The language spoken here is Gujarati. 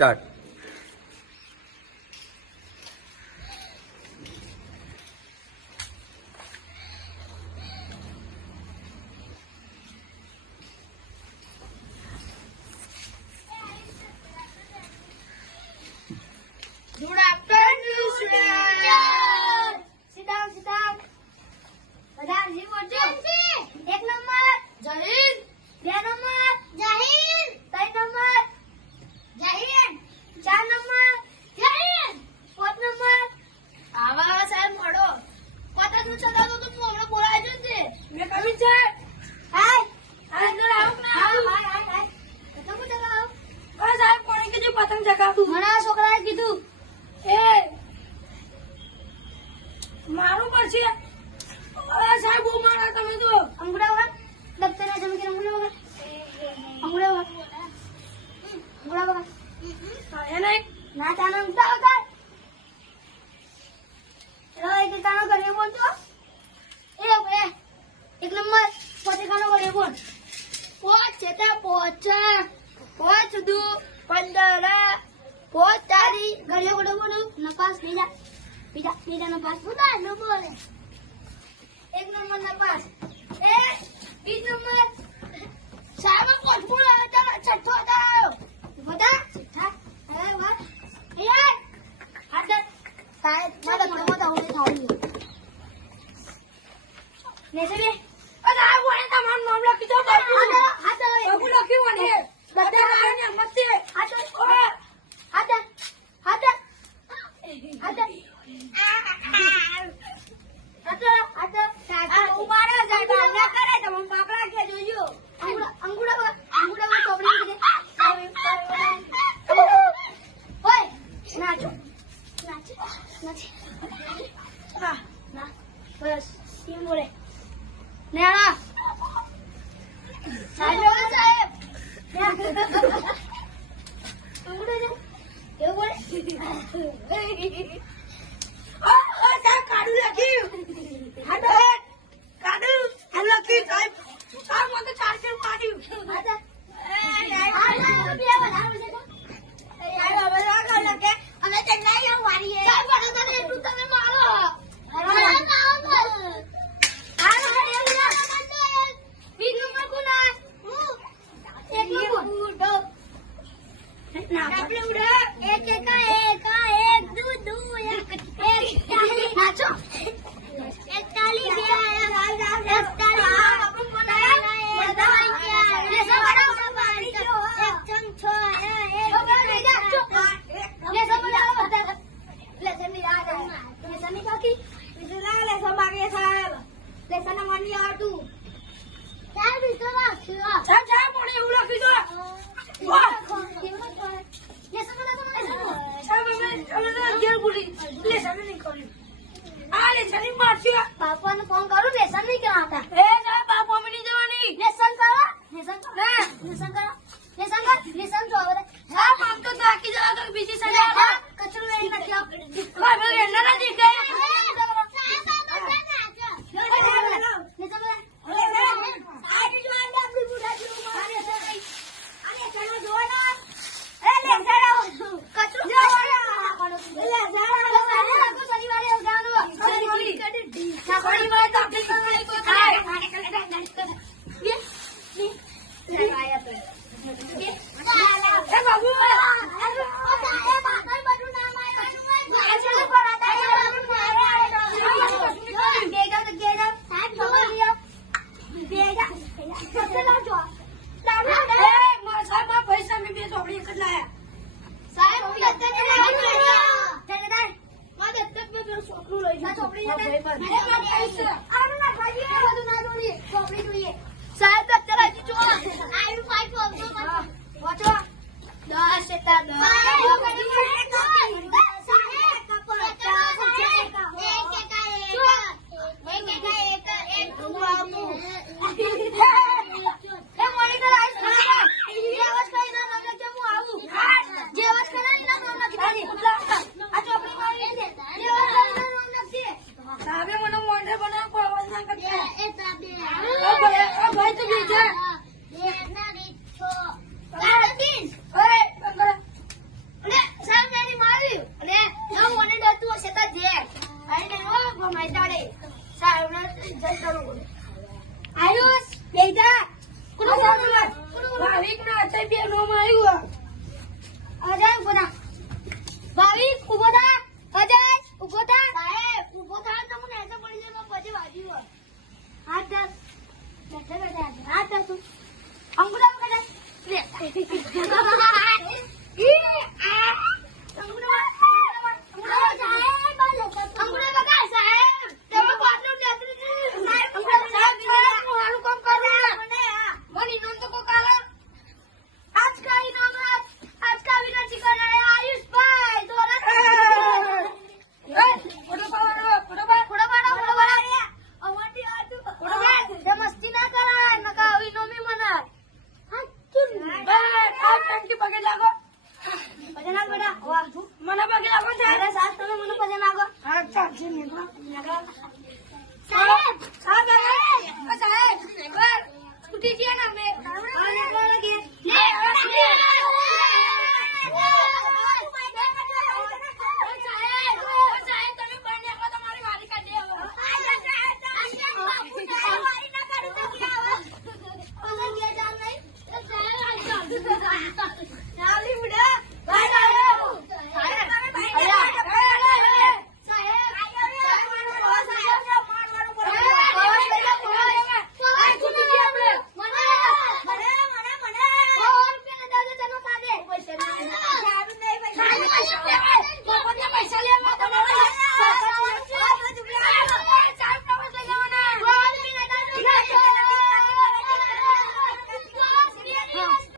Start. Good afternoon, students. Sit down, sit down. બધા જી બોલજો. એક નંબર જય હિન્દ. બે નંબર જય હિન્દ. ત્રણ નંબર જય હિન્દ. ચાર નંબર જય હિન્દ. પાંચ નંબર આવા સાહેબ મળો. પતા નું છતાં તો મોમડો બોલાય જ છે. મે કમી છે. હાય. અંદર આવો ના. હાય હાય હાય. પતંગ ચગાવો. ઓ સાહેબ કોણે કીધું પતંગ ચગાવતું? મને છોકરાએ કીધું. એ મારું પડશે. સાહેબ બહુ મારા તમે તો અંગુડા વગર દફતરે જમી અંગુડા વગર એને ના તાનો ઉતાર ઉતાર એક તાનો ઘરે બોલતો એ એક નંબર પોતે કાનો ઘરે બોલ પોચ છેતા પોચ દુ 15 પોચ તારી ઘરે બોલો બોલું નપાસ બીજા નપાસ ઉતાર નો બોલે એક નંબર નપાસ એ 20 નંબર સાહેબ કોઠું હતા છઠ્ઠો હતા બધા છઠ્ઠા અરે વાહ એ હાથ સાહેબ મારા પ્રમોદ આવું થાવું નેસે બે અરે આ બોલે તમારું નામ લખી દો હાથ બબુ લખ્યું મને બધા ને મતે હાથ ઉમારા જાય ના કરે તો મમ પાપડા કે જોજો અંગુડા ચોપડી દે ઓય નાચો ના બસ ટીમ બોલે નેણા સાહેબ અંગુડા જા એવું બોલે કાડુ લખ્યું કાડુ લખ્યું સાહેબ મને ચાર્જર માર્યું પાપાને ફોન કરું લેસન નહીં કરાવતા એ સાહેબ બાપા મને નહીં જવાની લેસન કરો લેસન તો હવે સાહેબ આમ તો થાકી જવા તો બીજી સજા કચરો લઈ નથી આવ ભાઈ એના નથી કે સાહેબ અત્યારે હજી જો આયુ ફાઈટ વાંચો 10 સેતા 10 મને પગે લાગો સાહેબ. સાહેબ તમે મને પગે લાગો. હા ચાલશે નીકળો. સાહેબ સાહેબ સ્કૂટી છે ને અમે સાહેબ